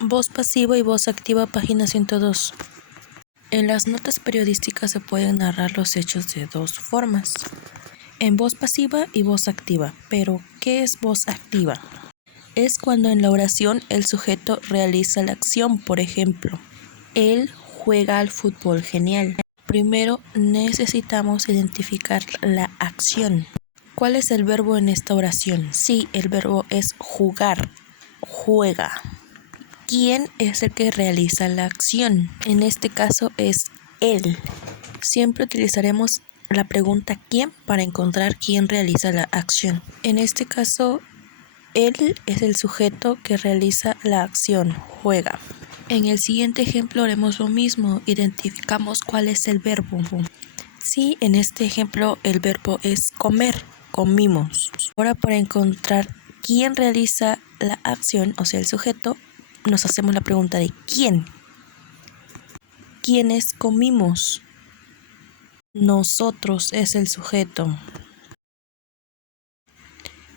Voz pasiva y voz activa, página 102. En las notas periodísticas se pueden narrar los hechos de dos formas, en voz pasiva y voz activa. Pero, ¿qué es voz activa? Es cuando en la oración el sujeto realiza la acción. Por ejemplo, él juega al fútbol genial. Primero necesitamos identificar la acción. ¿Cuál es el verbo en esta oración? Sí, el verbo es jugar, juega. ¿Quién es el que realiza la acción? En este caso es él. Siempre utilizaremos la pregunta ¿quién? Para encontrar quién realiza la acción. En este caso, él es el sujeto que realiza la acción, juega. En el siguiente ejemplo haremos lo mismo, identificamos cuál es el verbo. Sí, en este ejemplo el verbo es comer, comimos. Ahora para encontrar quién realiza la acción, o sea el sujeto, nos hacemos la pregunta de ¿quién? ¿Quiénes comimos? Nosotros es el sujeto.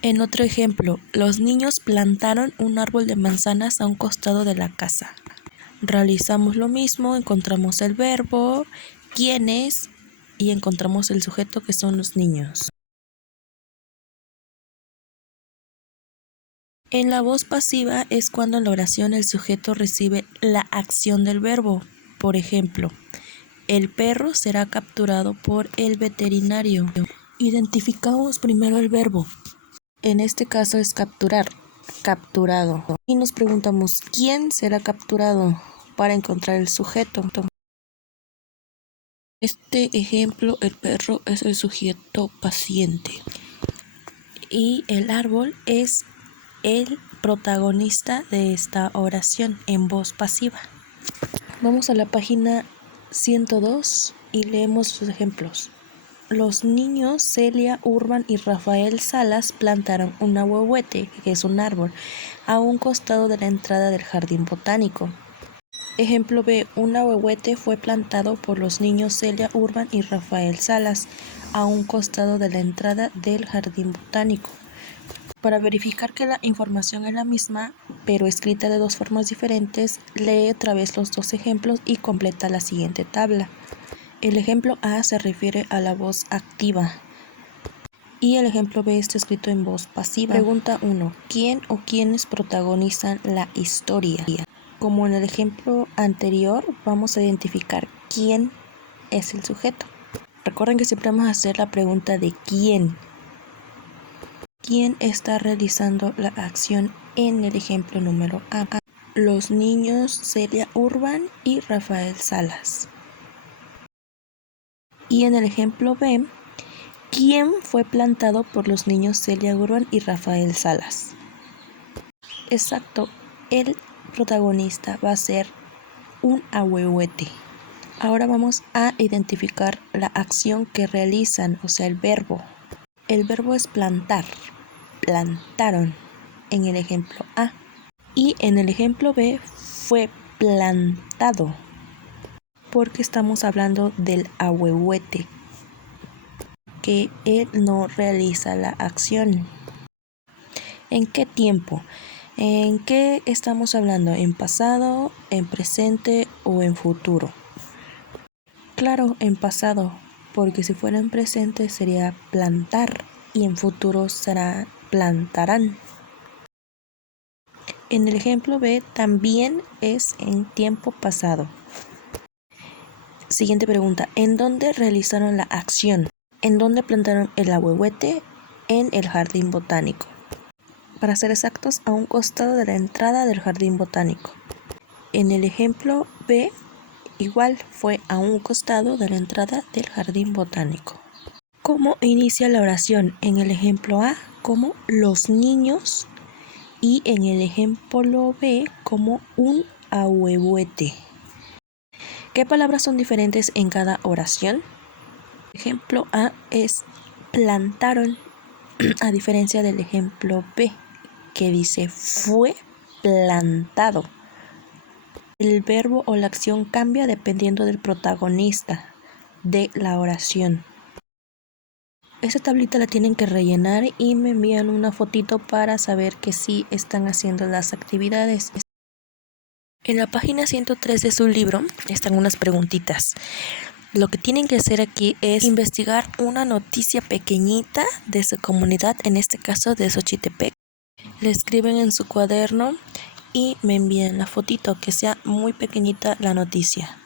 En otro ejemplo, los niños plantaron un árbol de manzanas a un costado de la casa. Realizamos lo mismo, encontramos el verbo, quiénes, y encontramos el sujeto que son los niños. En la voz pasiva es cuando en la oración el sujeto recibe la acción del verbo. Por ejemplo, el perro será capturado por el veterinario. Identificamos primero el verbo. En este caso es capturar, capturado. Y nos preguntamos, ¿quién será capturado? Para encontrar el sujeto. Este ejemplo, el perro es el sujeto paciente. Y el árbol es el protagonista de esta oración en voz pasiva. Vamos a la página 102 y leemos los ejemplos. Los niños Celia Urban y Rafael Salas plantaron un ahuehuete, que es un árbol, a un costado de la entrada del jardín botánico. Ejemplo B. Un ahuehuete fue plantado por los niños Celia Urban y Rafael Salas a un costado de la entrada del jardín botánico. Para verificar que la información es la misma, pero escrita de dos formas diferentes, lee otra vez los dos ejemplos y completa la siguiente tabla. El ejemplo A se refiere a la voz activa y el ejemplo B está escrito en voz pasiva. Pregunta 1. ¿Quién o quiénes protagonizan la historia? Como en el ejemplo anterior, vamos a identificar quién es el sujeto. Recuerden que siempre vamos a hacer la pregunta de quién. ¿Quién está realizando la acción en el ejemplo número A? Los niños Celia Urban y Rafael Salas. Y en el ejemplo B, ¿quién fue plantado por los niños Celia Urban y Rafael Salas? Exacto, el protagonista va a ser un ahuehuete. Ahora vamos a identificar la acción que realizan, o sea, el verbo. El verbo es plantar. Plantaron en el ejemplo A. Y en el ejemplo B fue plantado, porque estamos hablando del ahuehuete, que él no realiza la acción. ¿En qué tiempo? ¿En qué estamos hablando? ¿En pasado, en presente o en futuro? Claro, en pasado, porque si fuera en presente sería plantar y en futuro será plantarán. En el ejemplo B también es en tiempo pasado. Siguiente pregunta, ¿en dónde realizaron la acción? ¿En dónde plantaron el ahuehuete? En el jardín botánico. Para ser exactos, a un costado de la entrada del jardín botánico. En el ejemplo B, igual fue a un costado de la entrada del jardín botánico. ¿Cómo inicia la oración? En el ejemplo A, como los niños, y en el ejemplo B, como un ahuehuete. ¿Qué palabras son diferentes en cada oración? Ejemplo A es plantaron, a diferencia del ejemplo B, que dice fue plantado. El verbo o la acción cambia dependiendo del protagonista de la oración. Esa tablita la tienen que rellenar y me envían una fotito para saber que sí están haciendo las actividades. En la página 103 de su libro están unas preguntitas. Lo que tienen que hacer aquí es investigar una noticia pequeñita de su comunidad, en este caso de Xochitepec. Le escriben en su cuaderno y me envían la fotito, que sea muy pequeñita la noticia.